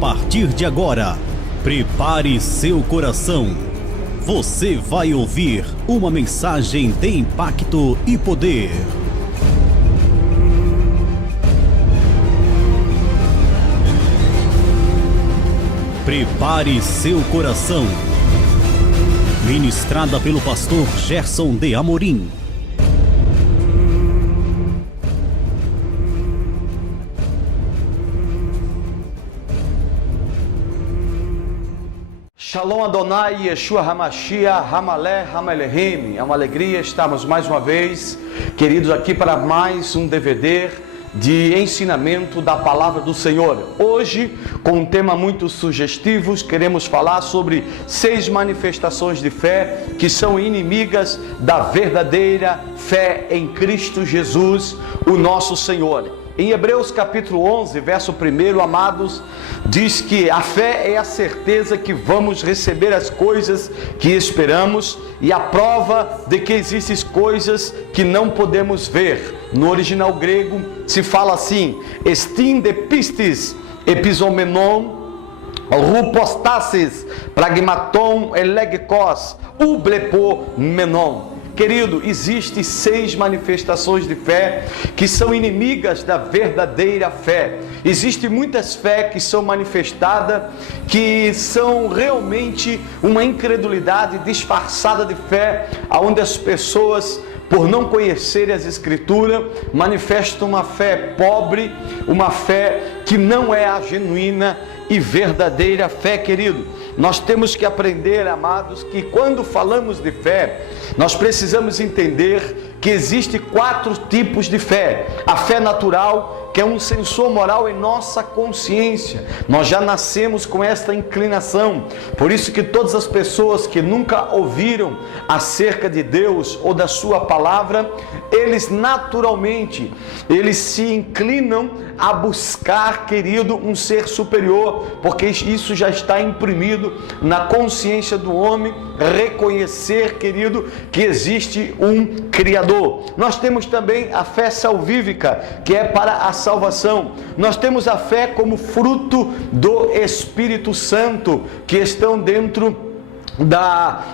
partir de agora, prepare seu coração. Você vai ouvir uma mensagem de impacto e poder. Prepare seu coração. Ministrada pelo pastor Gerson de Amorim. Shalom Adonai, Yeshua HaMashiach, Hamalé, Hamelehim. É uma alegria estarmos mais uma vez, queridos, aqui para mais um DVD de ensinamento da Palavra do Senhor. Hoje, com um tema muito sugestivo, queremos falar sobre 6 manifestações de fé que são inimigas da verdadeira fé em Cristo Jesus, o nosso Senhor. Em Hebreus capítulo 11, verso 1, amados, diz que a fé é a certeza que vamos receber as coisas que esperamos e a prova de que existem coisas que não podemos ver. No original grego se fala assim: estin de pistis episomenon rupostasis pragmaton elegikos ublepo menon. Querido, existem 6 manifestações de fé que são inimigas da verdadeira fé. Existem muitas fé que são manifestadas, que são realmente uma incredulidade disfarçada de fé, onde as pessoas, por não conhecerem as Escrituras, manifestam uma fé pobre, uma fé que não é a genuína e verdadeira fé, querido. Nós temos que aprender, amados, que quando falamos de fé, nós precisamos entender que existem 4 tipos de fé. A fé natural, que é um sensor moral em nossa consciência. Nós já nascemos com esta inclinação. Por isso que todas as pessoas que nunca ouviram acerca de Deus ou da sua palavra, eles naturalmente, eles se inclinam a buscar, querido, um ser superior, porque isso já está imprimido na consciência do homem, reconhecer, querido, que existe um Criador. Nós temos também a fé salvífica, que é para a salvação. Nós temos a fé como fruto do Espírito Santo, que estão dentro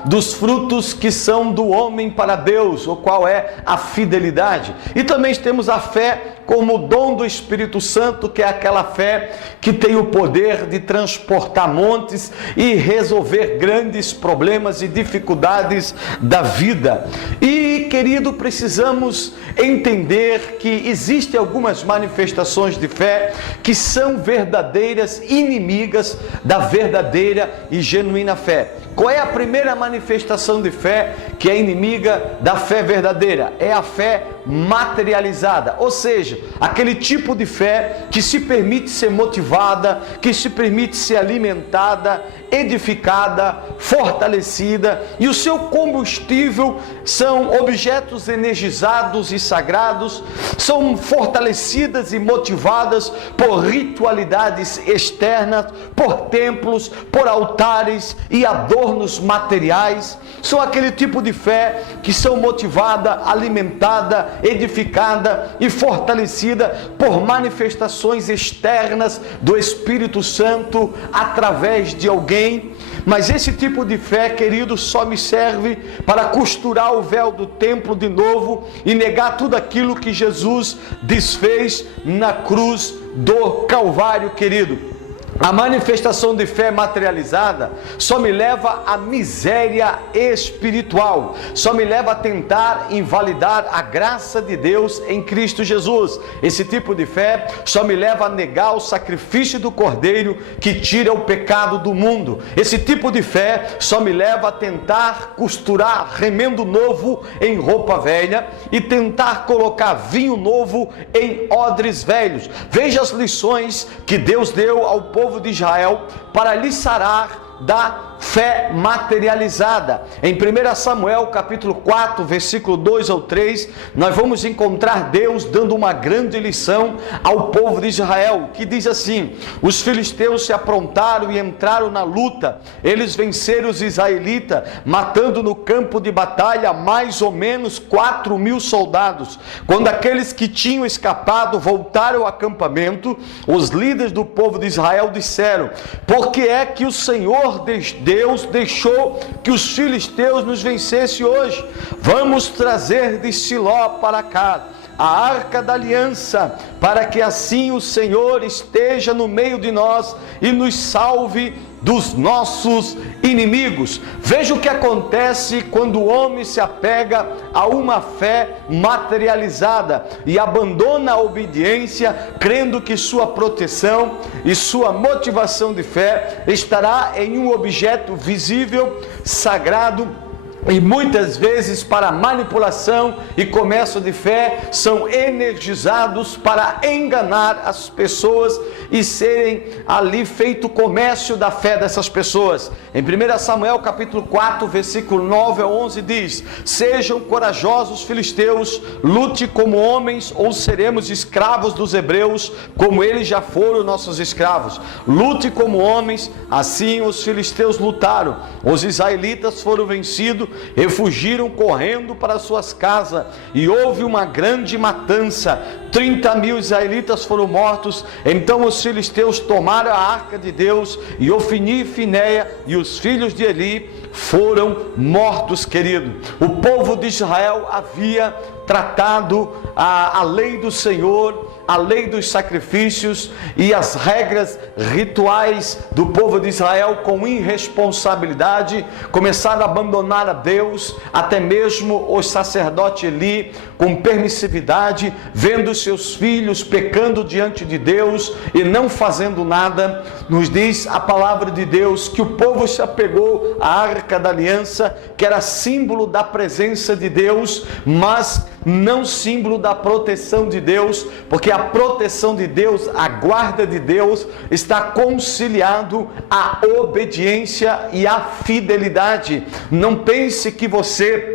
dos frutos que são do homem para Deus, o qual é a fidelidade. E também temos a fé como dom do Espírito Santo, que é aquela fé que tem o poder de transportar montes e resolver grandes problemas e dificuldades da vida. E, querido, precisamos entender que existem algumas manifestações de fé que são verdadeiras inimigas da verdadeira e genuína fé. Qual é a primeira manifestação de fé que é inimiga da fé verdadeira? É a fé materializada, ou seja, aquele tipo de fé que se permite ser motivada, que se permite ser alimentada, edificada, fortalecida, e o seu combustível são objetos energizados e sagrados, são fortalecidas e motivadas por ritualidades externas, por templos, por altares e adornos materiais. São aquele tipo de fé que são motivada, alimentada, edificada e fortalecida por manifestações externas do Espírito Santo através de alguém. Mas esse tipo de fé, querido, só me serve para costurar o véu do templo de novo e negar tudo aquilo que Jesus desfez na cruz do Calvário, querido. A manifestação de fé materializada só me leva à miséria espiritual, só me leva a tentar invalidar a graça de Deus em Cristo Jesus. Esse tipo de fé só me leva a negar o sacrifício do Cordeiro que tira o pecado do mundo. Esse tipo de fé só me leva a tentar costurar remendo novo em roupa velha e tentar colocar vinho novo em odres velhos. Veja as lições que Deus deu ao povo de Israel para lhe sarar da fé materializada. Em 1 Samuel capítulo 4, versículo 2 ao 3, nós vamos encontrar Deus dando uma grande lição ao povo de Israel, que diz assim: os filisteus se aprontaram e entraram na luta, eles venceram os israelitas, matando no campo de batalha mais ou menos 4.000 soldados. Quando aqueles que tinham escapado voltaram ao acampamento, os líderes do povo de Israel disseram: por que é que o Senhor Deus deixou que os filisteus nos vencessem hoje? Vamos trazer de Siló para cá a arca da aliança, para que assim o Senhor esteja no meio de nós e nos salve dos nossos inimigos. Veja o que acontece quando o homem se apega a uma fé materializada e abandona a obediência, crendo que sua proteção e sua motivação de fé estará em um objeto visível, sagrado, e muitas vezes para manipulação e comércio de fé são energizados para enganar as pessoas e serem ali feito comércio da fé dessas pessoas. Em 1 Samuel capítulo 4, versículo 9 a 11 diz: sejam corajosos filisteus, lute como homens ou seremos escravos dos hebreus, como eles já foram nossos escravos. Lute como homens. Assim os filisteus lutaram, os israelitas foram vencidos e fugiram correndo para suas casas, e houve uma grande matança. 30.000 israelitas foram mortos. Então os filisteus tomaram a arca de Deus, e Ofni e Finéia e os filhos de Eli foram mortos, querido. O povo de Israel havia tratado a lei do Senhor, a lei dos sacrifícios e as regras rituais do povo de Israel com irresponsabilidade, começaram a abandonar a Deus, até mesmo o sacerdote Eli, com permissividade, vendo seus filhos pecando diante de Deus e não fazendo nada. Nos diz a palavra de Deus que o povo se apegou à arca da aliança, que era símbolo da presença de Deus, mas não símbolo da proteção de Deus, porque a proteção de Deus, a guarda de Deus, está conciliado à obediência e à fidelidade. Não pense que você,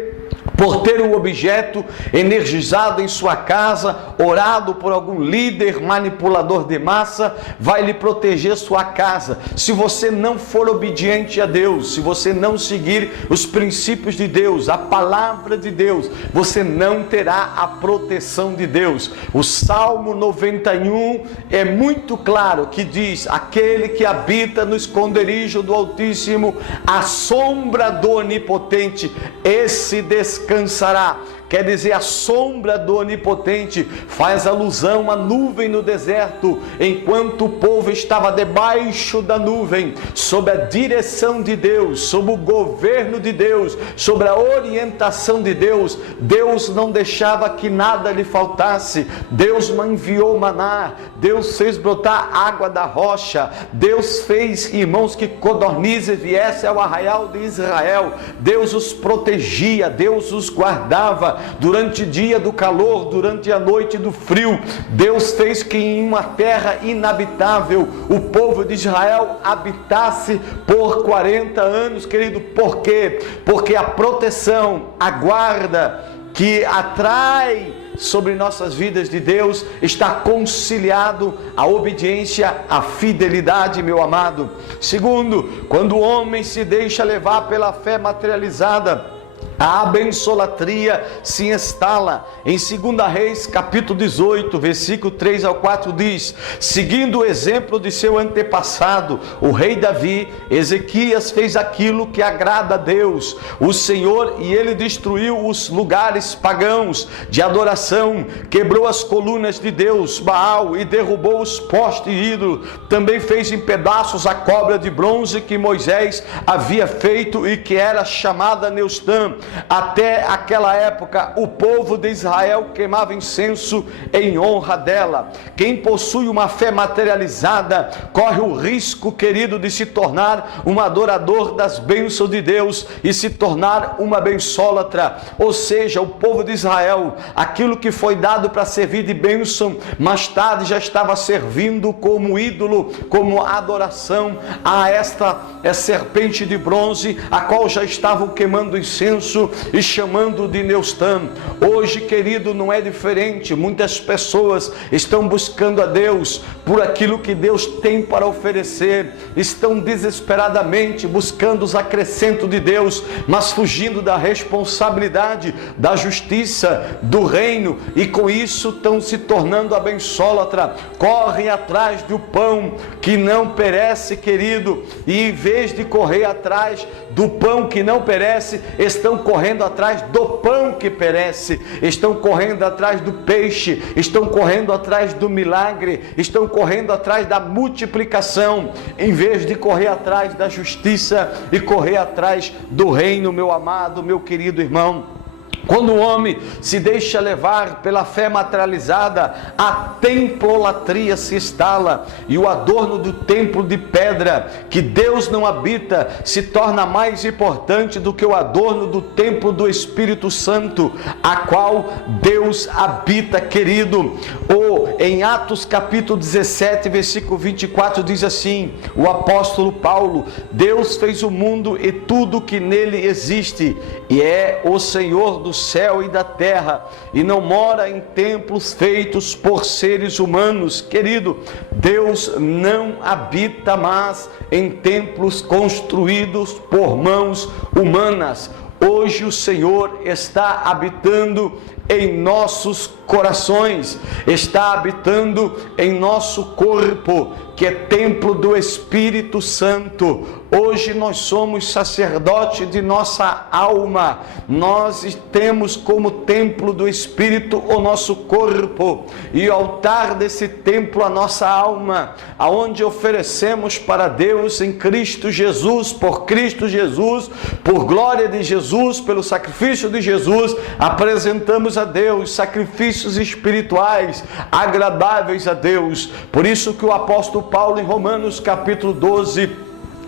por ter um objeto energizado em sua casa, orado por algum líder manipulador de massa, vai lhe proteger sua casa. Se você não for obediente a Deus, se você não seguir os princípios de Deus, a palavra de Deus, você não terá a proteção de Deus. O Salmo 91 é muito claro, que diz: aquele que habita no esconderijo do Altíssimo, à sombra do Onipotente, esse descansará. Quer dizer, a sombra do Onipotente faz alusão à nuvem no deserto, enquanto o povo estava debaixo da nuvem, sob a direção de Deus, sob o governo de Deus, sob a orientação de Deus. Deus não deixava que nada lhe faltasse. Deus enviou maná, Deus fez brotar água da rocha, Deus fez, irmãos, que codornizes viessem ao arraial de Israel. Deus os protegia, Deus os guardava durante o dia do calor, durante a noite do frio. Deus fez que em uma terra inabitável o povo de Israel habitasse por 40 anos, querido. Por quê? Porque a proteção, a guarda que atrai sobre nossas vidas de Deus está conciliado à obediência, à fidelidade, meu amado. Segundo, quando o homem se deixa levar pela fé materializada, a abençolatria se instala. Em 2 Reis capítulo 18, versículo 3 ao 4 diz: seguindo o exemplo de seu antepassado, o rei Davi, Ezequias fez aquilo que agrada a Deus, o Senhor, e ele destruiu os lugares pagãos de adoração, quebrou as colunas de Deus, Baal, e derrubou os postes de ídolo. Também fez em pedaços a cobra de bronze que Moisés havia feito e que era chamada Neustã. Até aquela época, o povo de Israel queimava incenso em honra dela. Quem possui uma fé materializada corre o risco, querido, de se tornar um adorador das bênçãos de Deus e se tornar uma bençólatra. Ou seja, o povo de Israel, aquilo que foi dado para servir de bênção, mais tarde já estava servindo como ídolo, como adoração a esta serpente de bronze, a qual já estavam queimando incenso e chamando de Neustã. Hoje, querido, não é diferente. Muitas pessoas estão buscando a Deus por aquilo que Deus tem para oferecer, estão desesperadamente buscando os acrescentos de Deus, mas fugindo da responsabilidade, da justiça, do reino, e com isso estão se tornando abençólatra. Correm atrás do pão que não perece, querido, e em vez de correr atrás do pão que não perece, estão correndo atrás do pão que perece, estão correndo atrás do peixe, estão correndo atrás do milagre, estão correndo atrás da multiplicação, em vez de correr atrás da justiça e correr atrás do reino, meu amado, meu querido irmão. Quando o homem se deixa levar pela fé materializada, a templolatria se instala e o adorno do templo de pedra, que Deus não habita, se torna mais importante do que o adorno do templo do Espírito Santo, a qual Deus habita, querido. Ou em Atos capítulo 17, versículo 24, diz assim, o apóstolo Paulo: Deus fez o mundo e tudo que nele existe, e é o Senhor do céu e da terra, e não mora em templos feitos por seres humanos. Querido, Deus não habita mais em templos construídos por mãos humanas. Hoje o Senhor está habitando em nossos corações, está habitando em nosso corpo, que é templo do Espírito Santo. Hoje nós somos sacerdote de nossa alma, nós temos como templo do Espírito o nosso corpo, e o altar desse templo a nossa alma, aonde oferecemos para Deus em Cristo Jesus, por glória de Jesus, pelo sacrifício de Jesus, apresentamos a Deus sacrifícios espirituais agradáveis a Deus. Por isso que o apóstolo Paulo, em Romanos capítulo 12,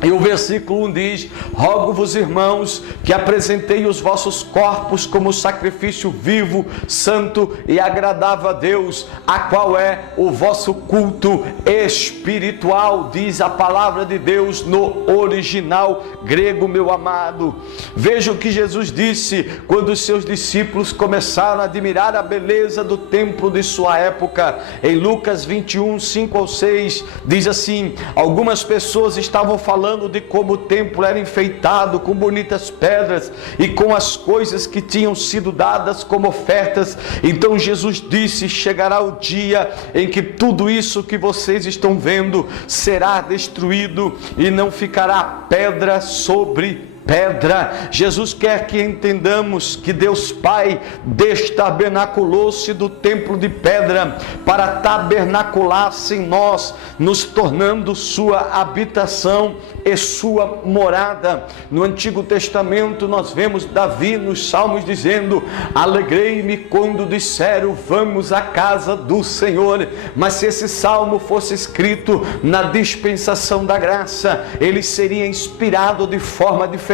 e o versículo 1 diz: rogo-vos, irmãos, que apresentei os vossos corpos como sacrifício vivo, santo e agradável a Deus, a qual é o vosso culto espiritual, diz a palavra de Deus no original grego, meu amado. Veja o que Jesus disse quando os seus discípulos começaram a admirar a beleza do templo de sua época. Em Lucas 21, 5 ao 6, diz assim: algumas pessoas estavam falando de como o templo era enfeitado com bonitas pedras e com as coisas que tinham sido dadas como ofertas. Então Jesus disse: chegará o dia em que tudo isso que vocês estão vendo será destruído e não ficará pedra sobre pedra. Jesus quer que entendamos que Deus Pai destabernaculou-se do templo de pedra para tabernacular-se em nós, nos tornando sua habitação e sua morada. No Antigo Testamento nós vemos Davi nos Salmos dizendo: alegrei-me quando disseram vamos à casa do Senhor. Mas se esse salmo fosse escrito na dispensação da graça, ele seria inspirado de forma diferente.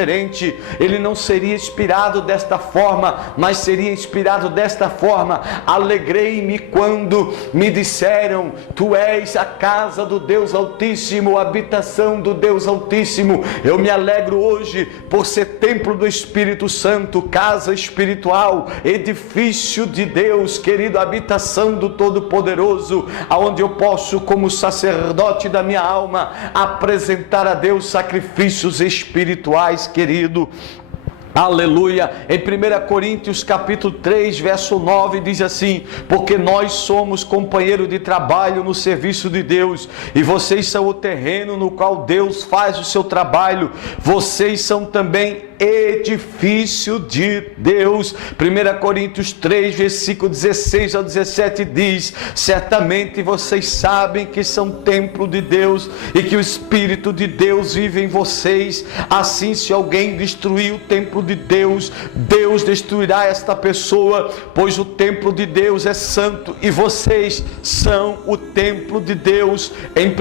Ele não seria inspirado desta forma, mas seria inspirado desta forma: alegrei-me quando me disseram tu és a casa do Deus Altíssimo, a habitação do Deus Altíssimo. Eu me alegro hoje por ser templo do Espírito Santo, casa espiritual, edifício de Deus, querido, habitação do Todo-Poderoso, aonde eu posso, como sacerdote da minha alma, apresentar a Deus sacrifícios espirituais, querido. Aleluia. Em 1 Coríntios capítulo 3, verso 9, diz assim: porque nós somos companheiros de trabalho no serviço de Deus, e vocês são o terreno no qual Deus faz o seu trabalho. Vocês são também edifício de Deus. 1 Coríntios 3, versículo 16 ao 17 diz: certamente vocês sabem que são templo de Deus e que o Espírito de Deus vive em vocês. Assim, se alguém destruir o templo de Deus, Deus destruirá esta pessoa, pois o templo de Deus é santo e vocês são o templo de Deus. Em 1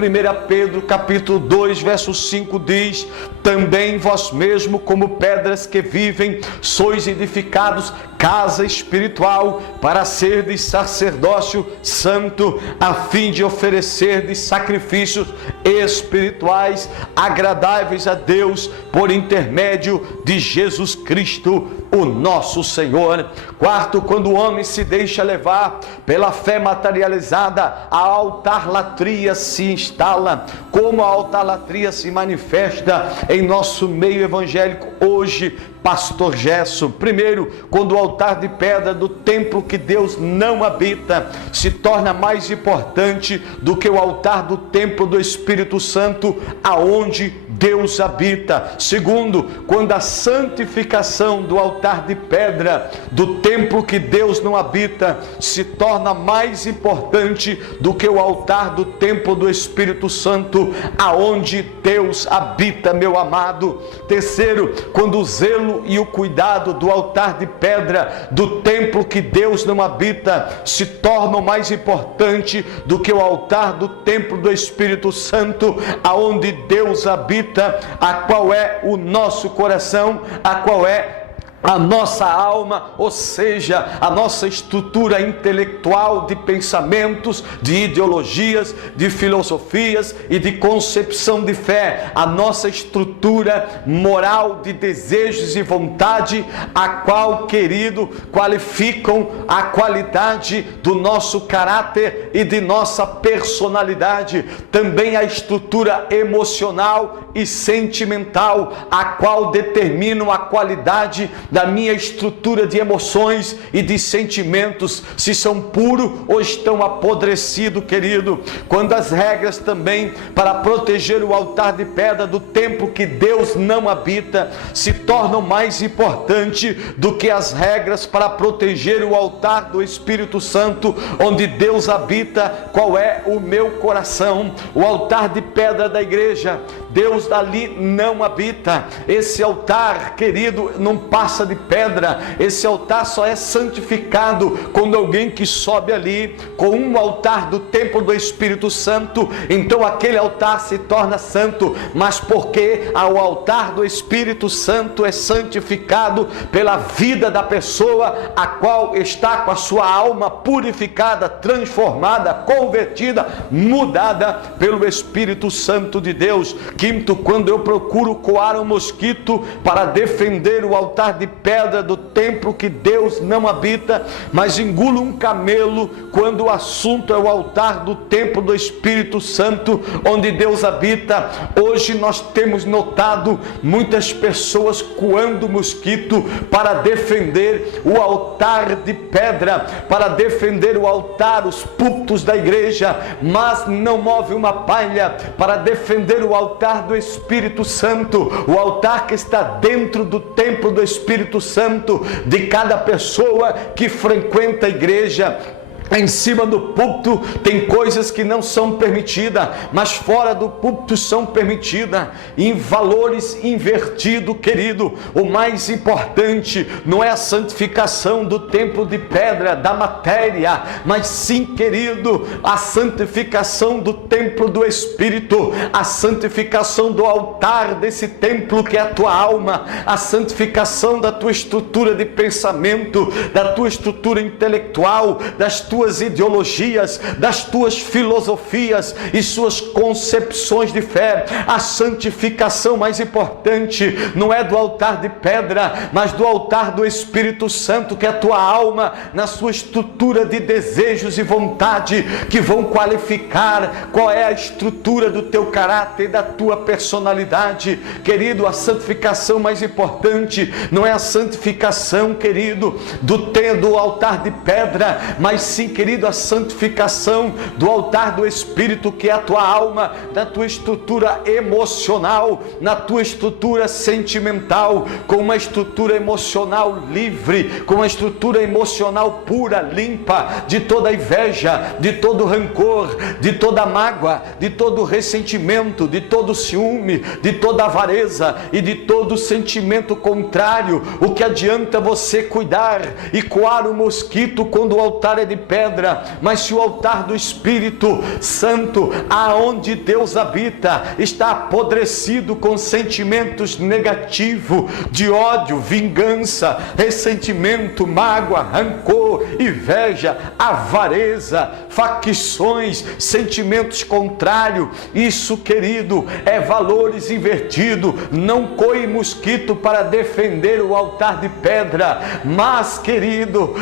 Pedro capítulo 2, verso 5 diz: também vós mesmo, como pedras que vivem, sois edificados casa espiritual para serdes sacerdócio santo, a fim de oferecerdes sacrifícios espirituais agradáveis a Deus por intermédio de Jesus Cristo, o nosso Senhor. Quarto, quando o homem se deixa levar pela fé materializada, a altarlatria se instala. Como a altarlatria se manifesta em nosso meio evangélico hoje, Pastor Gerson? Primeiro, quando o altar de pedra do templo que Deus não habita se torna mais importante do que o altar do templo do Espírito Santo, aonde Deus habita. Segundo, quando a santificação do altar de pedra do templo que Deus não habita se torna mais importante do que o altar do templo do Espírito Santo, aonde Deus habita, meu amado. Terceiro, quando o zelo e o cuidado do altar de pedra do templo que Deus não habita se tornam mais importante do que o altar do templo do Espírito Santo, aonde Deus habita, a qual é o nosso coração, a qual é a nossa alma, ou seja, a nossa estrutura intelectual de pensamentos, de ideologias, de filosofias e de concepção de fé, a nossa estrutura moral de desejos e vontade, a qual, querido, qualificam a qualidade do nosso caráter e de nossa personalidade. Também a estrutura emocional e sentimental, a qual determinam a qualidade da minha estrutura de emoções e de sentimentos, se são puros ou estão apodrecidos, querido. Quando as regras também para proteger o altar de pedra do templo que Deus não habita se tornam mais importantes do que as regras para proteger o altar do Espírito Santo, onde Deus habita. Qual é o meu coração? O altar de pedra da igreja, Deus ali não habita. Esse altar, querido, não passa de pedra. Esse altar só é santificado quando alguém que sobe ali com um altar do templo do Espírito Santo, então aquele altar se torna santo. Mas porque o altar do Espírito Santo é santificado pela vida da pessoa, a qual está com a sua alma purificada, transformada, convertida, mudada pelo Espírito Santo de Deus. Quinto, quando eu procuro coar um mosquito para defender o altar de pedra do templo que Deus não habita, mas engulo um camelo quando o assunto é o altar do templo do Espírito Santo, onde Deus habita. Hoje nós temos notado muitas pessoas coando mosquito para defender o altar de pedra, para defender o altar, os púlpitos da igreja, mas não move uma palha para defender o altar do Espírito Santo, o altar que está dentro do templo do Espírito Santo de cada pessoa que frequenta a igreja. Em cima do púlpito tem coisas que não são permitidas, mas fora do púlpito são permitidas, em valores invertidos, querido. O mais importante não é a santificação do templo de pedra, da matéria, mas sim, querido, a santificação do templo do Espírito, a santificação do altar desse templo que é a tua alma, a santificação da tua estrutura de pensamento, da tua estrutura intelectual, das tuas ideologias, das tuas filosofias e suas concepções de fé. A santificação mais importante não é do altar de pedra, mas do altar do Espírito Santo, que é a tua alma, na sua estrutura de desejos e vontade, que vão qualificar qual é a estrutura do teu caráter e da tua personalidade. Querido, a santificação mais importante não é a santificação, querido, do altar de pedra, mas sim, sim, querido, a santificação do altar do Espírito, que é a tua alma, na tua estrutura emocional, na tua estrutura sentimental, com uma estrutura emocional livre, com uma estrutura emocional pura, limpa de toda inveja, de todo rancor, de toda mágoa, de todo ressentimento, de todo ciúme, de toda avareza e de todo sentimento contrário. O que adianta você cuidar e coar o mosquito quando o altar é de pedra, mas se o altar do Espírito Santo, aonde Deus habita, está apodrecido com sentimentos negativos, de ódio, vingança, ressentimento, mágoa, rancor, inveja, avareza, facções, sentimentos contrários, isso, querido, é valores invertidos. Não coe mosquito para defender o altar de pedra, mas, querido,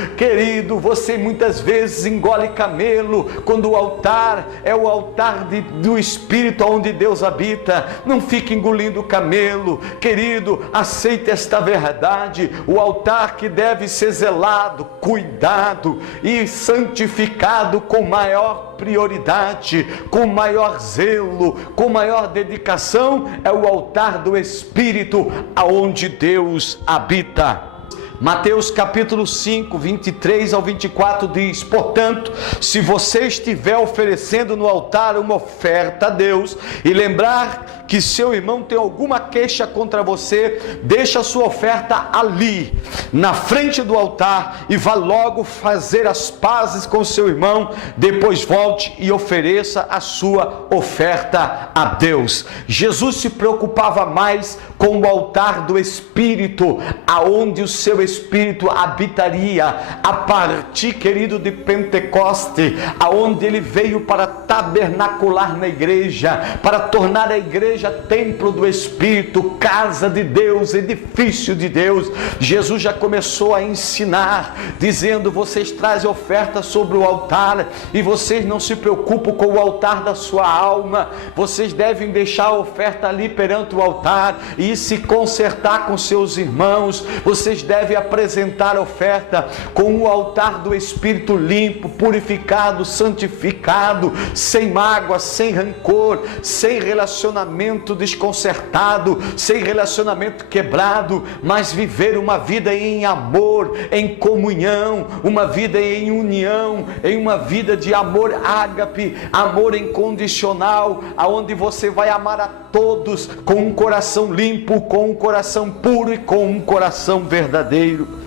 você muitas vezes engole camelo quando o altar é o altar do Espírito onde Deus habita. Não fique engolindo camelo, querido, aceite esta verdade. O altar que deve ser zelado, cuidado e santificado com maior prioridade, com maior zelo, com maior dedicação, é o altar do Espírito aonde Deus habita. Mateus capítulo 5, 23 ao 24 diz: portanto, se você estiver oferecendo no altar uma oferta a Deus e lembrar que seu irmão tem alguma queixa contra você, deixa a sua oferta ali, na frente do altar, e vá logo fazer as pazes com seu irmão, depois volte e ofereça a sua oferta a Deus. Jesus se preocupava mais com o altar do Espírito, aonde o seu Espírito habitaria, a partir, querido, de Pentecoste, aonde ele veio para tabernacular na igreja, para tornar a igreja templo do Espírito, casa de Deus, edifício de Deus. Jesus já começou a ensinar, dizendo: vocês trazem oferta sobre o altar e vocês não se preocupam com o altar da sua alma. Vocês devem deixar a oferta ali perante o altar e se consertar com seus irmãos. Vocês devem apresentar a oferta com o altar do Espírito limpo, purificado, santificado, sem mágoa, sem rancor, sem relacionamento desconcertado, sem relacionamento quebrado, mas viver uma vida em amor, em comunhão, uma vida em união, em uma vida de amor ágape, amor incondicional, aonde você vai amar a todos com um coração limpo, com um coração puro e com um coração verdadeiro.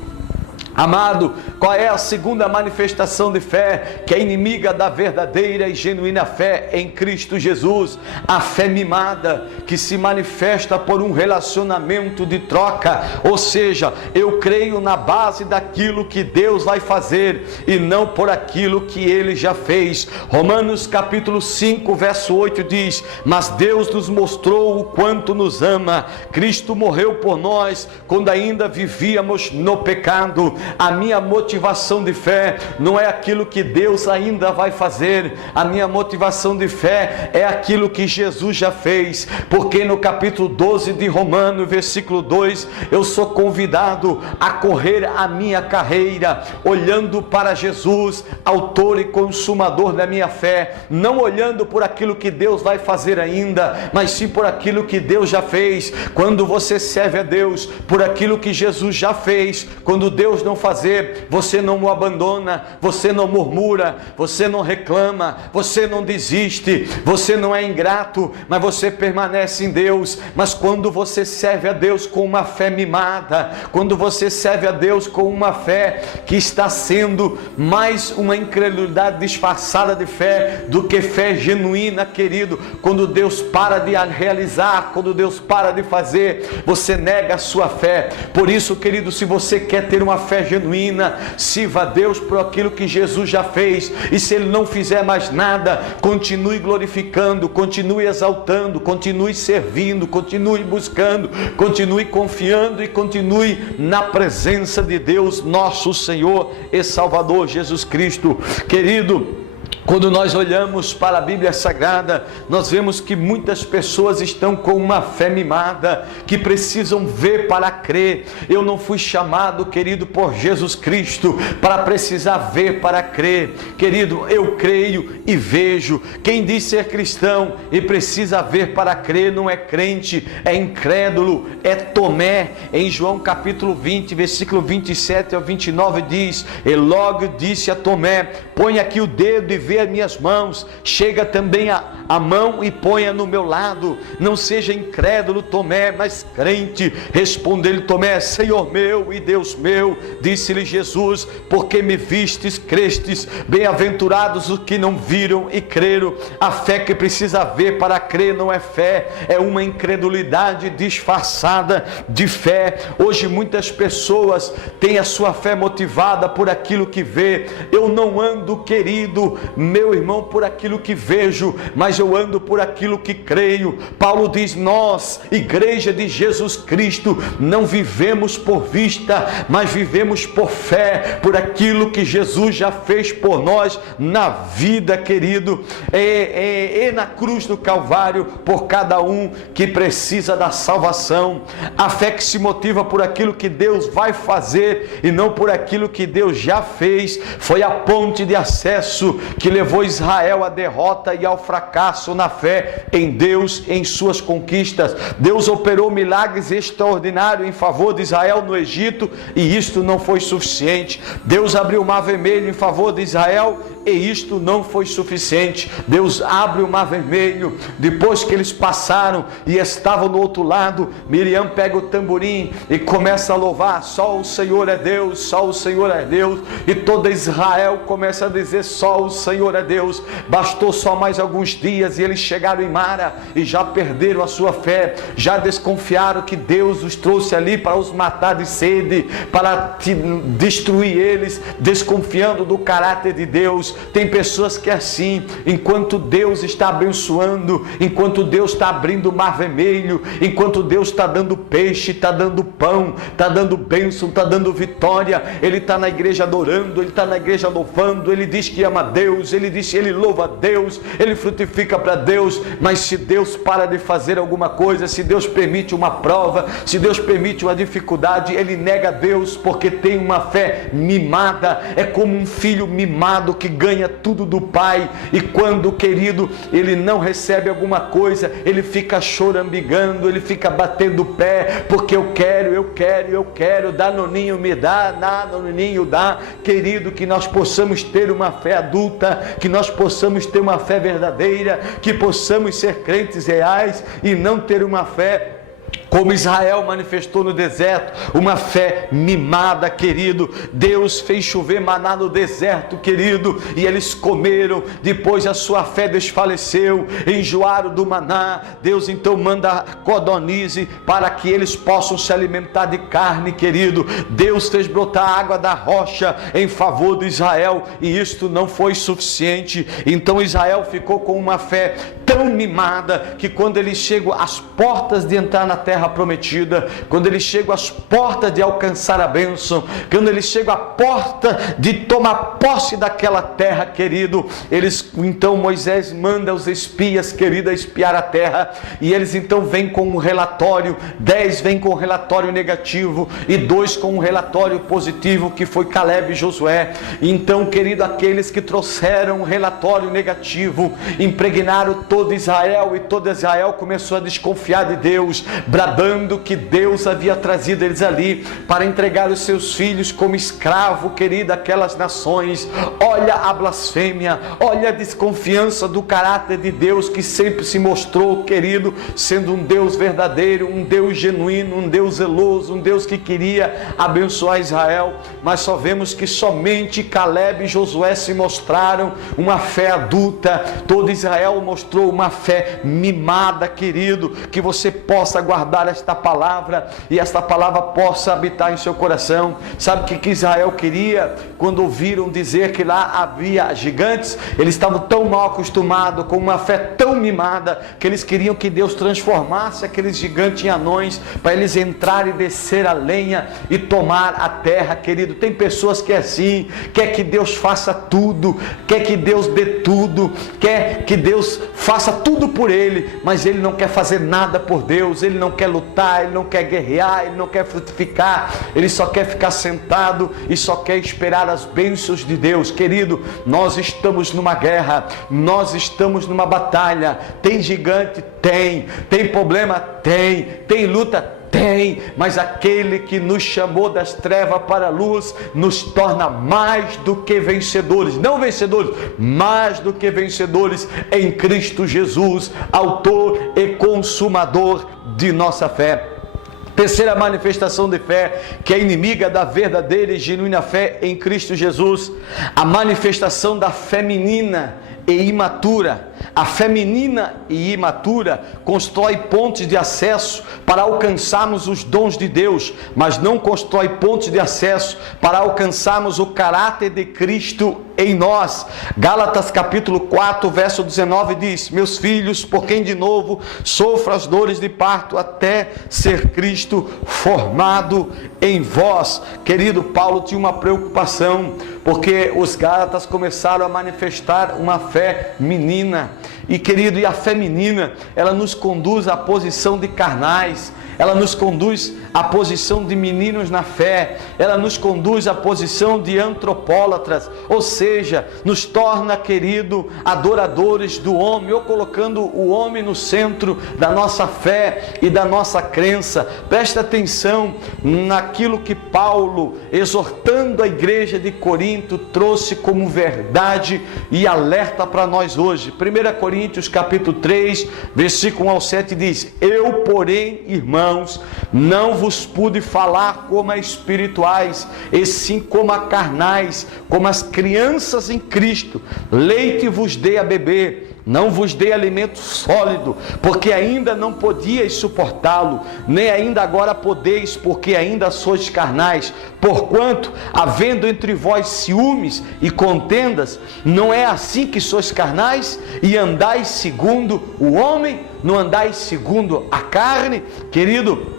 Amado, qual é a segunda manifestação de fé que é inimiga da verdadeira e genuína fé em Cristo Jesus? A fé mimada, que se manifesta por um relacionamento de troca, ou seja, eu creio na base daquilo que Deus vai fazer e não por aquilo que Ele já fez. Romanos capítulo 5, verso 8 diz: mas Deus nos mostrou o quanto nos ama, Cristo morreu por nós quando ainda vivíamos no pecado. A minha motivação de fé não é aquilo que Deus ainda vai fazer, a minha motivação de fé é aquilo que Jesus já fez, porque no capítulo 12 de Romanos, versículo 2, eu sou convidado a correr a minha carreira, olhando para Jesus, autor e consumador da minha fé, não olhando por aquilo que Deus vai fazer ainda, mas sim por aquilo que Deus já fez. Quando você serve a Deus por aquilo que Jesus já fez, quando Deus não fazer, você não o abandona, você não murmura, você não reclama, você não desiste, você não é ingrato, mas você permanece em Deus. Mas quando você serve a Deus com uma fé mimada, quando você serve a Deus com uma fé que está sendo mais uma incredulidade disfarçada de fé do que fé genuína, querido, quando Deus para de realizar, quando Deus para de fazer, você nega a sua fé. Por isso, querido, se você quer ter uma fé genuína, sirva a Deus por aquilo que Jesus já fez, e se Ele não fizer mais nada, continue glorificando, continue exaltando, continue servindo, continue buscando, continue confiando e continue na presença de Deus, nosso Senhor e Salvador Jesus Cristo. Querido, Quando nós olhamos para a Bíblia Sagrada, nós vemos que muitas pessoas estão com uma fé mimada, que precisam ver para crer. Eu não fui chamado, querido, por Jesus Cristo para precisar ver para crer. Querido, eu creio e vejo. Quem diz ser cristão e precisa ver para crer não é crente, é incrédulo, é Tomé. Em João capítulo 20, versículo 27 ao 29 diz: E logo disse a Tomé: põe aqui o dedo e vê as minhas mãos, chega também a mão e ponha no meu lado, não seja incrédulo, Tomé, mas crente. Respondeu-lhe Tomé: Senhor meu e Deus meu. Disse-lhe Jesus: porque me vistes, crestes. Bem-aventurados os que não viram e creram. A fé que precisa ver para crer não é fé, é uma incredulidade disfarçada de fé. Hoje muitas pessoas têm a sua fé motivada por aquilo que vê. Eu não ando, querido meu irmão, por aquilo que vejo, mas eu ando por aquilo que creio. Paulo diz: nós, igreja de Jesus Cristo, não vivemos por vista, mas vivemos por fé, por aquilo que Jesus já fez por nós na vida, querido, e na cruz do Calvário, por cada um que precisa da salvação. A fé que se motiva por aquilo que Deus vai fazer e não por aquilo que Deus já fez, foi a ponte de acesso que levou Israel à derrota e ao fracasso na fé em Deus, em suas conquistas. Deus operou milagres extraordinários em favor de Israel no Egito, e isto não foi suficiente. Deus abriu o mar vermelho em favor de Israel, e isto não foi suficiente. Deus abre o mar vermelho, depois que eles passaram e estavam do outro lado, Miriam pega o tamborim e começa a louvar: só o Senhor é Deus, só o Senhor é Deus. E toda Israel começa a dizer: só o Senhor é Deus. Bastou só mais alguns dias e eles chegaram em Mara e já perderam a sua fé, já desconfiaram que Deus os trouxe ali para os matar de sede, para destruir eles, desconfiando do caráter de Deus. Tem pessoas que é assim, enquanto Deus está abençoando, enquanto Deus está abrindo o mar vermelho, enquanto Deus está dando peixe, está dando pão, está dando bênção, está dando vitória, ele está na igreja adorando, ele está na igreja louvando, ele diz que ama Deus, ele diz que ele louva a Deus, ele frutifica para Deus. Mas se Deus para de fazer alguma coisa, se Deus permite uma prova, se Deus permite uma dificuldade, ele nega a Deus, porque tem uma fé mimada. É como um filho mimado que ganha tudo do pai, e quando, querido, ele não recebe alguma coisa, ele fica chorambigando, ele fica batendo o pé, porque eu quero, Danoninho me dá, Danoninho dá. Querido, que nós possamos ter uma fé adulta, que nós possamos ter uma fé verdadeira, que possamos ser crentes reais e não ter uma fé como Israel manifestou no deserto, uma fé mimada, querido. Deus fez chover maná no deserto, querido, e eles comeram, depois a sua fé desfaleceu, enjoaram do maná. Deus então manda codornize para que eles possam se alimentar de carne, querido. Deus fez brotar água da rocha em favor de Israel, e isto não foi suficiente. Então Israel ficou com uma fé tão mimada, que quando eles chegam às portas de entrar na terra prometida, quando eles chegam às portas de alcançar a bênção, quando eles chegam à porta de tomar posse daquela terra, querido, eles então, Moisés manda os espias, querido, a espiar a terra, e eles então vêm com um relatório. 10 vêm com um relatório negativo e 2 com um relatório positivo, que foi Caleb e Josué. Então, querido, aqueles que trouxeram um relatório negativo impregnaram todo Israel, e todo Israel começou a desconfiar de Deus, bradando que Deus havia trazido eles ali para entregar os seus filhos como escravo, querido, aquelas nações. Olha a blasfêmia, olha a desconfiança do caráter de Deus, que sempre se mostrou, querido, sendo um Deus verdadeiro, um Deus genuíno, um Deus zeloso, um Deus que queria abençoar Israel. Mas só vemos que somente Caleb e Josué se mostraram uma fé adulta. Todo Israel mostrou uma fé mimada, querido, que você possa guardar esta palavra e esta palavra possa habitar em seu coração. Sabe o que Israel queria? Quando ouviram dizer que lá havia gigantes, eles estavam tão mal acostumados, com uma fé tão mimada, que eles queriam que Deus transformasse aqueles gigantes em anões, para eles entrarem e descer a lenha e tomar a terra, querido. Tem pessoas que é assim, quer que Deus faça tudo, quer que Deus dê tudo, quer que Deus faça tudo por ele, mas ele não quer fazer nada por Deus, ele não quer lutar, ele não quer guerrear, ele não quer frutificar, ele só quer ficar sentado e só quer esperar as bênçãos de Deus. Querido, nós estamos numa guerra, nós estamos numa batalha. Tem gigante? Tem problema? Tem luta? Tem, mas aquele que nos chamou das trevas para a luz nos torna mais do que vencedores, não vencedores, mais do que vencedores em Cristo Jesus, autor e consumador de nossa fé. Terceira manifestação de fé, que é inimiga da verdadeira e genuína fé em Cristo Jesus, a manifestação da feminina e imatura. A feminina e imatura constrói pontes de acesso para alcançarmos os dons de Deus, mas não constrói pontes de acesso para alcançarmos o caráter de Cristo em nós. Gálatas capítulo 4, verso 19 diz: meus filhos, por quem de novo sofro as dores de parto, até ser Cristo formado em vós. Querido, Paulo tinha uma preocupação, porque os Gálatas começaram a manifestar uma fé menina. E querido, e a fé menina, ela nos conduz à posição de carnais, ela nos conduz à posição de meninos na fé, ela nos conduz à posição de antropólatras, ou seja, nos torna, querido, adoradores do homem, ou colocando o homem no centro da nossa fé e da nossa crença. Presta atenção naquilo que Paulo, exortando a igreja de Corinto, trouxe como verdade e alerta para nós hoje. 1 Coríntios capítulo 3, versículo 1 ao 7 diz: eu, porém, irmãos, não vos pude falar como a espirituais, e sim como a carnais, como as crianças em Cristo. Leite vos dei a beber, não vos dei alimento sólido, porque ainda não podíeis suportá-lo, nem ainda agora podeis, porque ainda sois carnais. Porquanto, havendo entre vós ciúmes e contendas, não é assim que sois carnais e andais segundo o homem, não andais segundo a carne? Querido,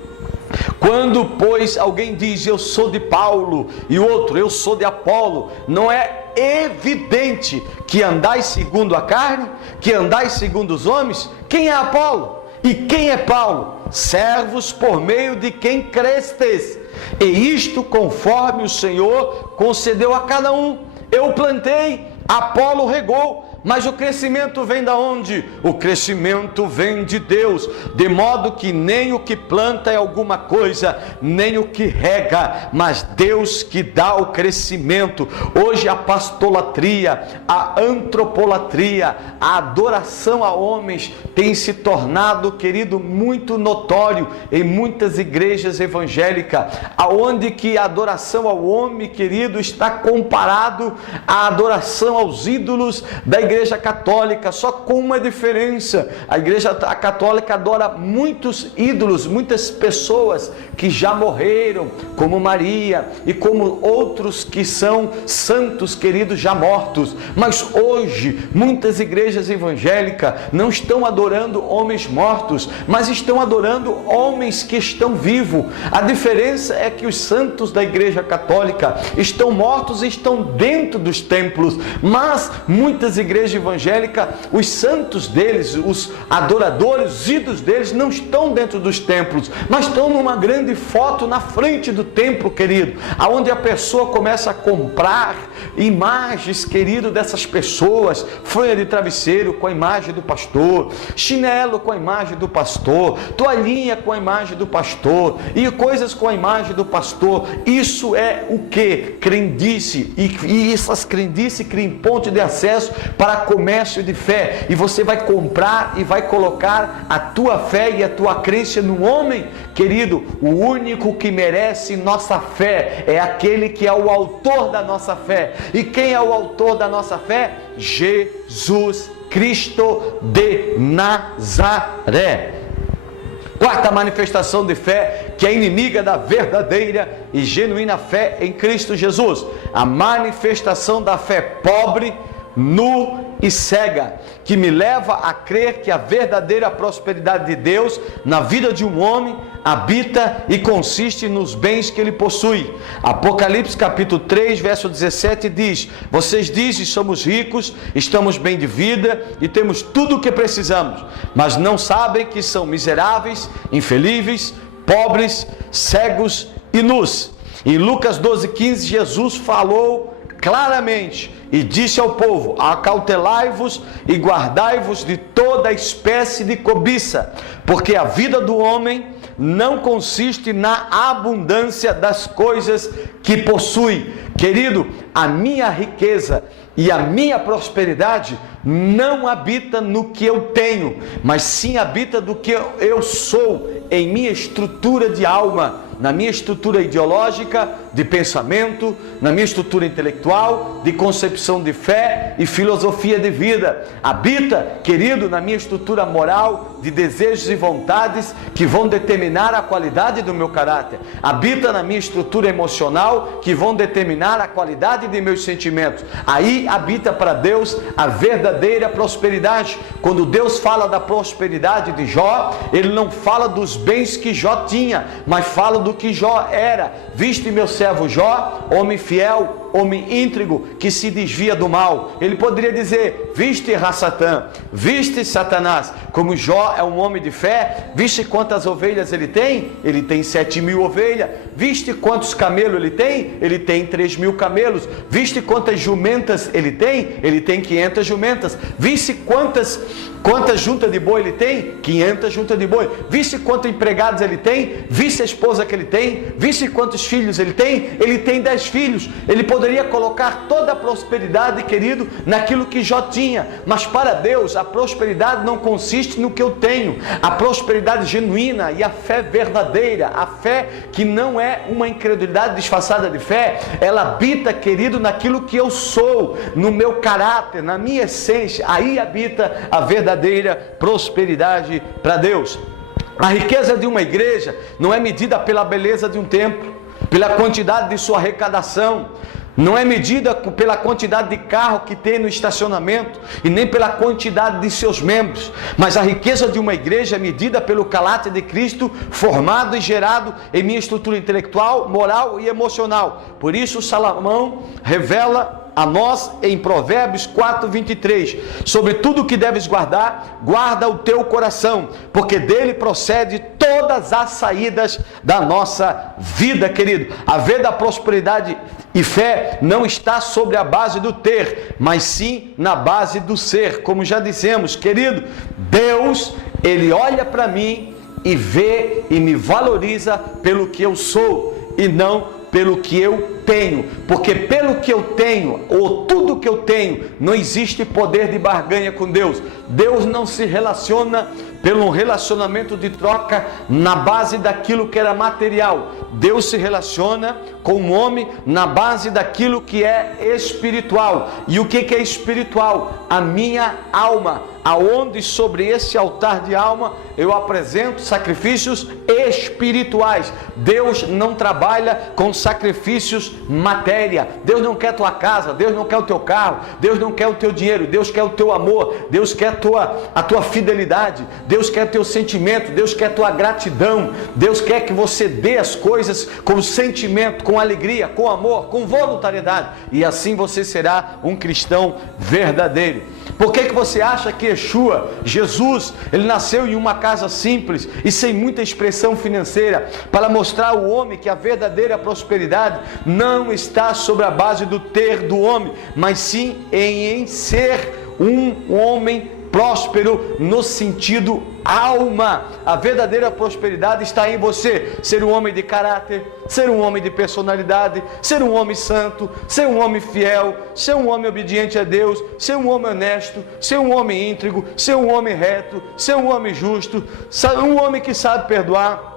quando, pois, alguém diz eu sou de Paulo e outro eu sou de Apolo, não é evidente que andais segundo a carne, que andais segundo os homens? Quem é Apolo e quem é Paulo? Servos por meio de quem crestes, e isto conforme o Senhor concedeu a cada um. Eu plantei, Apolo regou, mas o crescimento vem da onde? O crescimento vem de Deus, de modo que nem o que planta é alguma coisa, nem o que rega, mas Deus que dá o crescimento. Hoje a pastolatria, a antropolatria, a adoração a homens tem se tornado, querido, muito notório em muitas igrejas evangélicas, aonde que a adoração ao homem, querido, está comparado à adoração aos ídolos da Igreja Católica, só com uma diferença: a Igreja Católica adora muitos ídolos, muitas pessoas que já morreram, como Maria e como outros que são santos, queridos, já mortos. Mas hoje muitas igrejas evangélicas não estão adorando homens mortos, mas estão adorando homens que estão vivos. A diferença é que os santos da Igreja Católica estão mortos e estão dentro dos templos, mas muitas igrejas evangélica, os santos deles, os adoradores, os ídolos deles não estão dentro dos templos, mas estão numa grande foto na frente do templo, querido, aonde a pessoa começa a comprar imagens, querido, dessas pessoas, folha de travesseiro com a imagem do pastor, chinelo com a imagem do pastor, toalhinha com a imagem do pastor e coisas com a imagem do pastor. Isso é o que? Crendice, e essas crendices criam ponte de acesso para comércio de fé, e você vai comprar e vai colocar a tua fé e a tua crença no homem. Querido, o único que merece nossa fé é aquele que é o autor da nossa fé. E quem é o autor da nossa fé? Jesus Cristo de Nazaré. Quarta manifestação de fé, que é inimiga da verdadeira e genuína fé em Cristo Jesus. A manifestação da fé pobre, nu e cega, que me leva a crer que a verdadeira prosperidade de Deus na vida de um homem habita e consiste nos bens que ele possui. Apocalipse capítulo 3, verso 17 diz: vocês dizem, somos ricos, estamos bem de vida e temos tudo o que precisamos, mas não sabem que são miseráveis, infelizes, pobres, cegos e nus. Em Lucas 12:15, Jesus falou claramente e disse ao povo: acautelai-vos e guardai-vos de toda espécie de cobiça, porque a vida do homem não consiste na abundância das coisas que possui. Querido, a minha riqueza e a minha prosperidade não habita no que eu tenho, mas sim habita do que eu sou, em minha estrutura de alma, na minha estrutura ideológica, de pensamento, na minha estrutura intelectual, de concepção de fé e filosofia de vida. Habita, querido, na minha estrutura moral, de desejos e vontades que vão determinar a qualidade do meu caráter. Habita na minha estrutura emocional, que vão determinar a qualidade de meus sentimentos. Aí habita para Deus a verdadeira prosperidade. Quando Deus fala da prosperidade de Jó, Ele não fala dos bens que Jó tinha, mas fala do que Jó era. Viste meu servo Jó, homem fiel, homem íntegro, que se desvia do mal. Ele poderia dizer: viste Rassatã, viste Satanás. Como Jó é um homem de fé, viste quantas ovelhas ele tem? Ele tem 7.000 ovelhas. Viste quantos camelos ele tem? Ele tem 3.000 camelos. Viste quantas jumentas ele tem? Ele tem 500 jumentas. Viste quantas juntas de boi ele tem? 500 juntas de boi. Viste quantos empregados ele tem? Viste a esposa que ele tem? Viste quantos filhos ele tem? Ele tem 10 filhos. Ele poderia colocar toda a prosperidade, querido, naquilo que Jó tinha, mas para Deus a prosperidade não consiste no que eu tenho. A prosperidade genuína e a fé verdadeira, a fé que não é uma incredulidade disfarçada de fé, ela habita, querido, naquilo que eu sou, no meu caráter, na minha essência. Aí habita a verdadeira prosperidade para Deus. A riqueza de uma igreja não é medida pela beleza de um templo, pela quantidade de sua arrecadação, não é medida pela quantidade de carro que tem no estacionamento e nem pela quantidade de seus membros, mas a riqueza de uma igreja é medida pelo caráter de Cristo formado e gerado em minha estrutura intelectual, moral e emocional. Por isso Salomão revela a nós em Provérbios 4:23, sobre tudo que deves guardar, guarda o teu coração, porque dele procede todas as saídas da nossa vida, querido. A ver da prosperidade e fé não está sobre a base do ter, mas sim na base do ser. Como já dissemos, querido, Deus, Ele olha para mim e vê e me valoriza pelo que eu sou e não pelo que eu tenho, porque pelo que eu tenho, ou tudo que eu tenho, não existe poder de barganha com Deus. Deus não se relaciona pelo relacionamento de troca na base daquilo que era material. Deus se relaciona com o homem na base daquilo que é espiritual. E o que é espiritual? A minha alma, aonde sobre esse altar de alma eu apresento sacrifícios espirituais. Deus não trabalha com sacrifícios matéria. Deus não quer tua casa, Deus não quer o teu carro, Deus não quer o teu dinheiro, Deus quer o teu amor, Deus quer a tua fidelidade, Deus quer teu sentimento, Deus quer tua gratidão, Deus quer que você dê as coisas com sentimento, com alegria, com amor, com voluntariedade, e assim você será um cristão verdadeiro. Por que você acha que Yeshua, Jesus, ele nasceu em uma casa simples e sem muita expressão financeira, para mostrar ao homem que a verdadeira prosperidade não está sobre a base do ter do homem, mas sim em ser um homem próspero no sentido alma. A verdadeira prosperidade está em você ser um homem de caráter, ser um homem de personalidade, ser um homem santo, ser um homem fiel, ser um homem obediente a Deus, ser um homem honesto, ser um homem íntegro, ser um homem reto, ser um homem justo, um homem que sabe perdoar,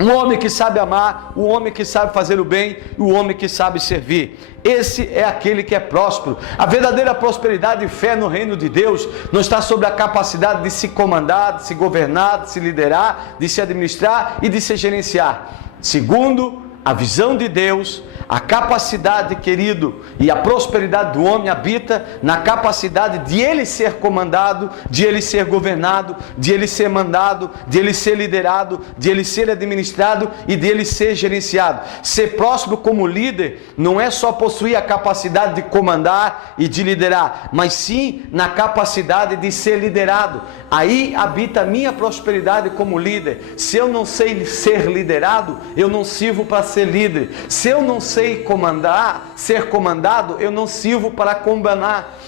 Um homem que sabe amar, um homem que sabe fazer o bem, e um homem que sabe servir. Esse é aquele que é próspero. A verdadeira prosperidade e fé no reino de Deus não está sobre a capacidade de se comandar, de se governar, de se liderar, de se administrar e de se gerenciar. Segundo a visão de Deus, a capacidade, querido, e a prosperidade do homem habita na capacidade de ele ser comandado, de ele ser governado, de ele ser mandado, de ele ser liderado, de ele ser administrado e de ele ser gerenciado. Ser próspero como líder não é só possuir a capacidade de comandar e de liderar, mas sim na capacidade de ser liderado. Aí habita a minha prosperidade como líder. Se eu não sei ser liderado, eu não sirvo para ser líder. Se eu não sei ser comandado, eu não sirvo para comandar.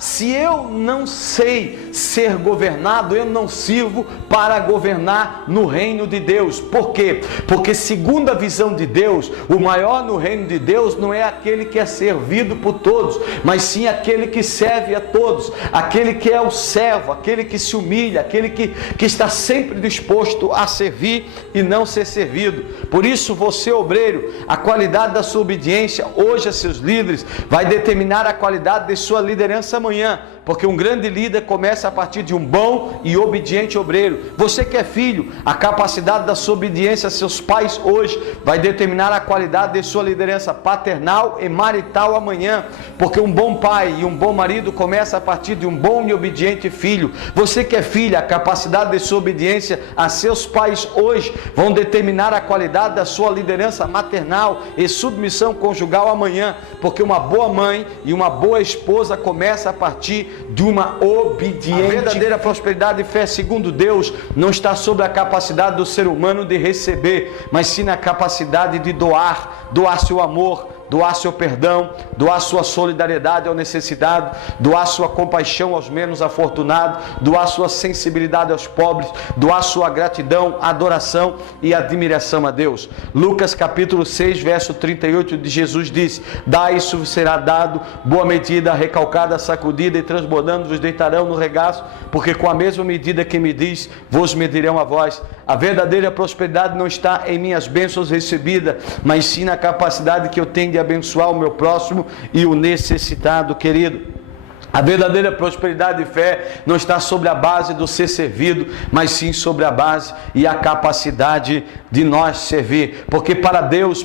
Se eu não sei ser governado, eu não sirvo para governar no reino de Deus. Por quê? Porque segundo a visão de Deus, o maior no reino de Deus não é aquele que é servido por todos, mas sim aquele que serve a todos, aquele que é o servo, aquele que se humilha, aquele que está sempre disposto a servir e não ser servido. Por isso, você, obreiro, a qualidade da sua obediência hoje a seus líderes vai determinar a qualidade de sua liderança amanhã, porque um grande líder começa a partir de um bom e obediente obreiro. Você que é filho, a capacidade da sua obediência a seus pais hoje vai determinar a qualidade de sua liderança paternal e marital amanhã, porque um bom pai e um bom marido começa a partir de um bom e obediente filho. Você que é filha, a capacidade de sua obediência a seus pais hoje vão determinar a qualidade da sua liderança maternal e submissão conjugal amanhã, porque uma boa mãe e uma boa esposa começa a partir de uma obediência. A verdadeira prosperidade e fé segundo Deus não está sobre a capacidade do ser humano de receber, mas sim na capacidade de doar seu amor, doar seu perdão, doar sua solidariedade ao necessitado, doar sua compaixão aos menos afortunados, doar sua sensibilidade aos pobres, doar sua gratidão, adoração e admiração a Deus. Lucas capítulo 6, verso 38 de Jesus disse: dai, isso será dado, boa medida, recalcada, sacudida e transbordando vos deitarão no regaço, porque com a mesma medida que medis, vos medirão a vós. A verdadeira prosperidade não está em minhas bênçãos recebidas, mas sim na capacidade que eu tenho de abençoar o meu próximo e o necessitado, querido. A verdadeira prosperidade e fé não está sobre a base do ser servido, mas sim sobre a base e a capacidade de nós servir. Porque para Deus,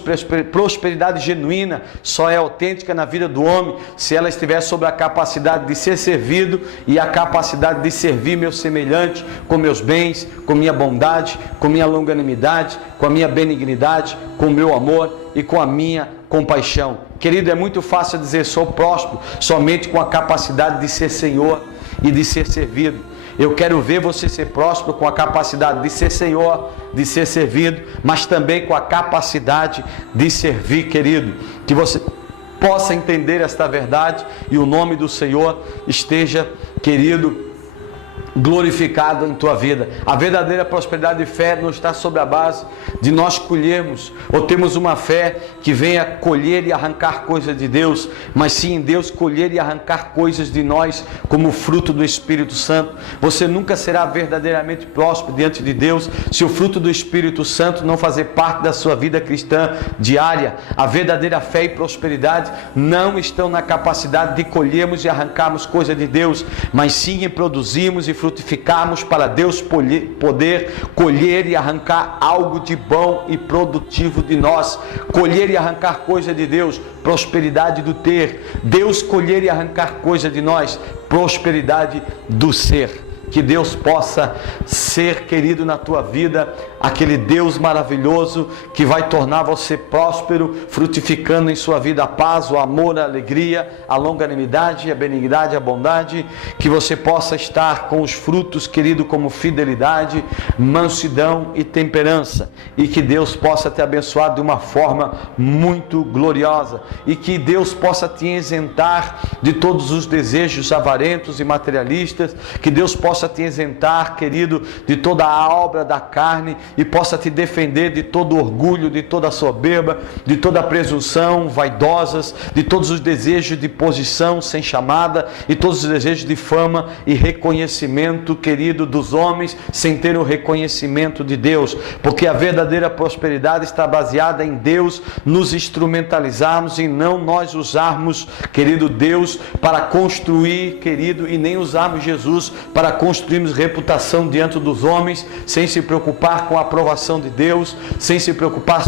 prosperidade genuína só é autêntica na vida do homem se ela estiver sobre a capacidade de ser servido e a capacidade de servir meu semelhante com meus bens, com minha bondade, com minha longanimidade, com a minha benignidade, com o meu amor e com a minha compaixão. Querido, é muito fácil dizer sou próspero somente com a capacidade de ser Senhor e de ser servido. Eu quero ver você ser próspero com a capacidade de ser Senhor, de ser servido, mas também com a capacidade de servir, querido. Que você possa entender esta verdade e o nome do Senhor esteja, querido, glorificado em tua vida. A verdadeira prosperidade e fé não está sobre a base de nós colhermos ou temos uma fé que venha colher e arrancar coisas de Deus, mas sim em Deus colher e arrancar coisas de nós como fruto do Espírito Santo. Você nunca será verdadeiramente próspero diante de Deus se o fruto do Espírito Santo não fazer parte da sua vida cristã diária. A verdadeira fé e prosperidade não estão na capacidade de colhermos e arrancarmos coisas de Deus, mas sim em produzirmos e frutificarmos para Deus poder colher e arrancar algo de bom e produtivo de nós. Colher e arrancar coisa de Deus, prosperidade do ter. Deus colher e arrancar coisa de nós, prosperidade do ser. Que Deus possa ser, querido, na tua vida, aquele Deus maravilhoso que vai tornar você próspero, frutificando em sua vida a paz, o amor, a alegria, a longanimidade, a benignidade, a bondade. Que você possa estar com os frutos, querido, como fidelidade, mansidão e temperança. E que Deus possa te abençoar de uma forma muito gloriosa. E que Deus possa te isentar de todos os desejos avarentos e materialistas. Que Deus possa possa te isentar, querido, de toda a obra da carne e possa te defender de todo orgulho, de toda soberba, de toda presunção vaidosas, de todos os desejos de posição sem chamada e todos os desejos de fama e reconhecimento, querido, dos homens, sem ter o reconhecimento de Deus, porque a verdadeira prosperidade está baseada em Deus nos instrumentalizarmos e não nós usarmos, querido, Deus para construir, querido, e nem usarmos Jesus para construirmos reputação diante dos homens, sem se preocupar com a aprovação de Deus, sem se preocupar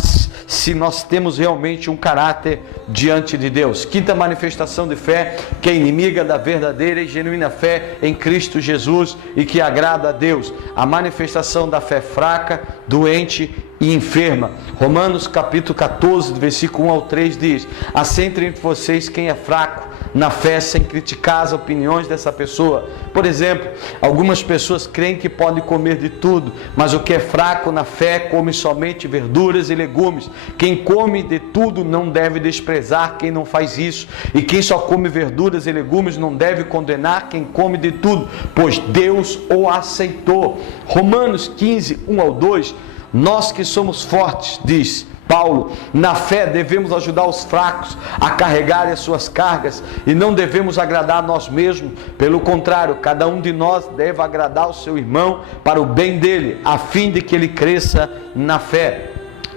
se nós temos realmente um caráter diante de Deus. Quinta manifestação de fé, que é inimiga da verdadeira e genuína fé em Cristo Jesus e que agrada a Deus. A manifestação da fé fraca, doente e enferma. Romanos capítulo 14, versículo 1 ao 3 diz: acente entre vocês quem é fraco na fé, sem criticar as opiniões dessa pessoa. Por exemplo, algumas pessoas creem que podem comer de tudo, mas o que é fraco na fé come somente verduras e legumes. Quem come de tudo não deve desprezar quem não faz isso, e quem só come verduras e legumes não deve condenar quem come de tudo, pois Deus o aceitou. Romanos 15, 1 ao 2: nós que somos fortes, diz Paulo, na fé devemos ajudar os fracos a carregarem as suas cargas e não devemos agradar a nós mesmos. Pelo contrário, cada um de nós deve agradar o seu irmão para o bem dele, a fim de que ele cresça na fé.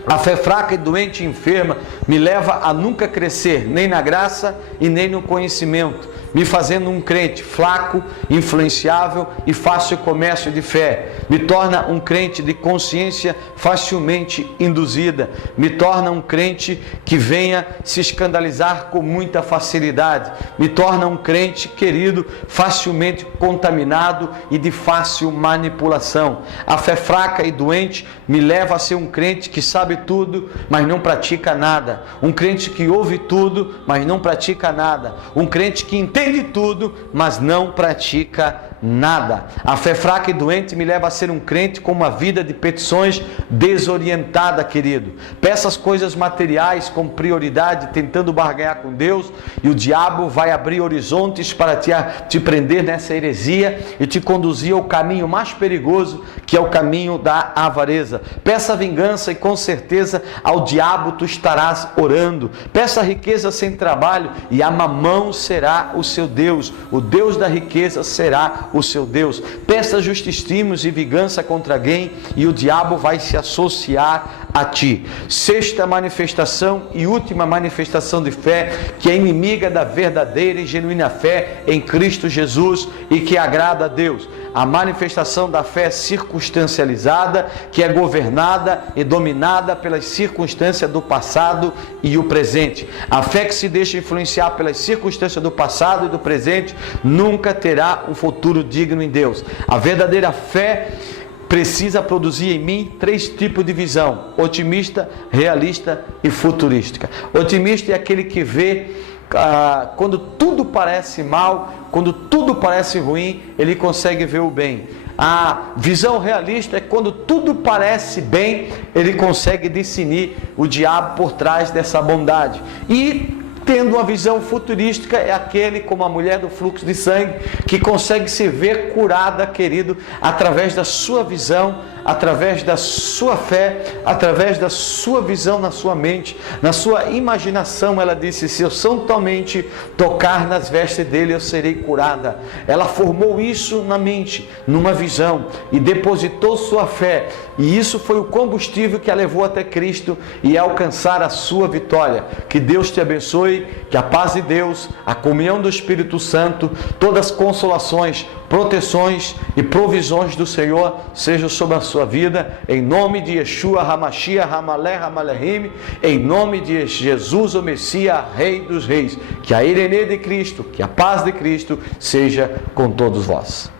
A fé fraca e doente e enferma me leva a nunca crescer, nem na graça e nem no conhecimento, me fazendo um crente fraco, influenciável e fácil comércio de fé. Me torna um crente de consciência facilmente induzida. Me torna um crente que venha se escandalizar com muita facilidade. Me torna um crente, querido, facilmente contaminado e de fácil manipulação. A fé fraca e doente me leva a ser um crente que sabe tudo, mas não pratica nada. Um crente que ouve tudo, mas não pratica nada. Um crente que entende tudo, mas não pratica nada. A fé fraca e doente me leva a ser um crente com uma vida de petições desorientada, querido. Peça as coisas materiais com prioridade, tentando barganhar com Deus, e o diabo vai abrir horizontes para te prender nessa heresia e te conduzir ao caminho mais perigoso, que é o caminho da avareza. Peça vingança e com certeza ao diabo tu estarás orando. Peça riqueza sem trabalho e a mamão será o seu Deus. O Deus da riqueza será o seu Deus. Peça justíssimos e vingança contra alguém e o diabo vai se associar a ti. Sexta manifestação e última manifestação de fé, que é inimiga da verdadeira e genuína fé em Cristo Jesus e que agrada a Deus. A manifestação da fé circunstancializada, que é governada e dominada pelas circunstâncias do passado e o presente. A fé que se deixa influenciar pelas circunstâncias do passado e do presente nunca terá um futuro digno em Deus. A verdadeira fé precisa produzir em mim 3 tipos de visão: otimista, realista e futurística. Otimista é aquele que vê quando tudo parece mal, quando tudo parece ruim, ele consegue ver o bem. A visão realista é quando tudo parece bem, ele consegue discernir o diabo por trás dessa bondade. E tendo uma visão futurística é aquele, como a mulher do fluxo de sangue, que consegue se ver curada, querido, através da sua visão, através da sua fé, através da sua visão na sua mente, na sua imaginação. Ela disse: se eu totalmente tocar nas vestes dele, eu serei curada. Ela formou isso na mente, numa visão, e depositou sua fé, e isso foi o combustível que a levou até Cristo e a alcançar a sua vitória. Que Deus te abençoe, que a paz de Deus, a comunhão do Espírito Santo, todas as consolações, proteções e provisões do Senhor sejam sobre a sua vida, em nome de Yeshua HaMashiach HaMelech HaMelechim, em nome de Jesus o Messias, Rei dos Reis. Que a Irene de Cristo, que a paz de Cristo seja com todos vós.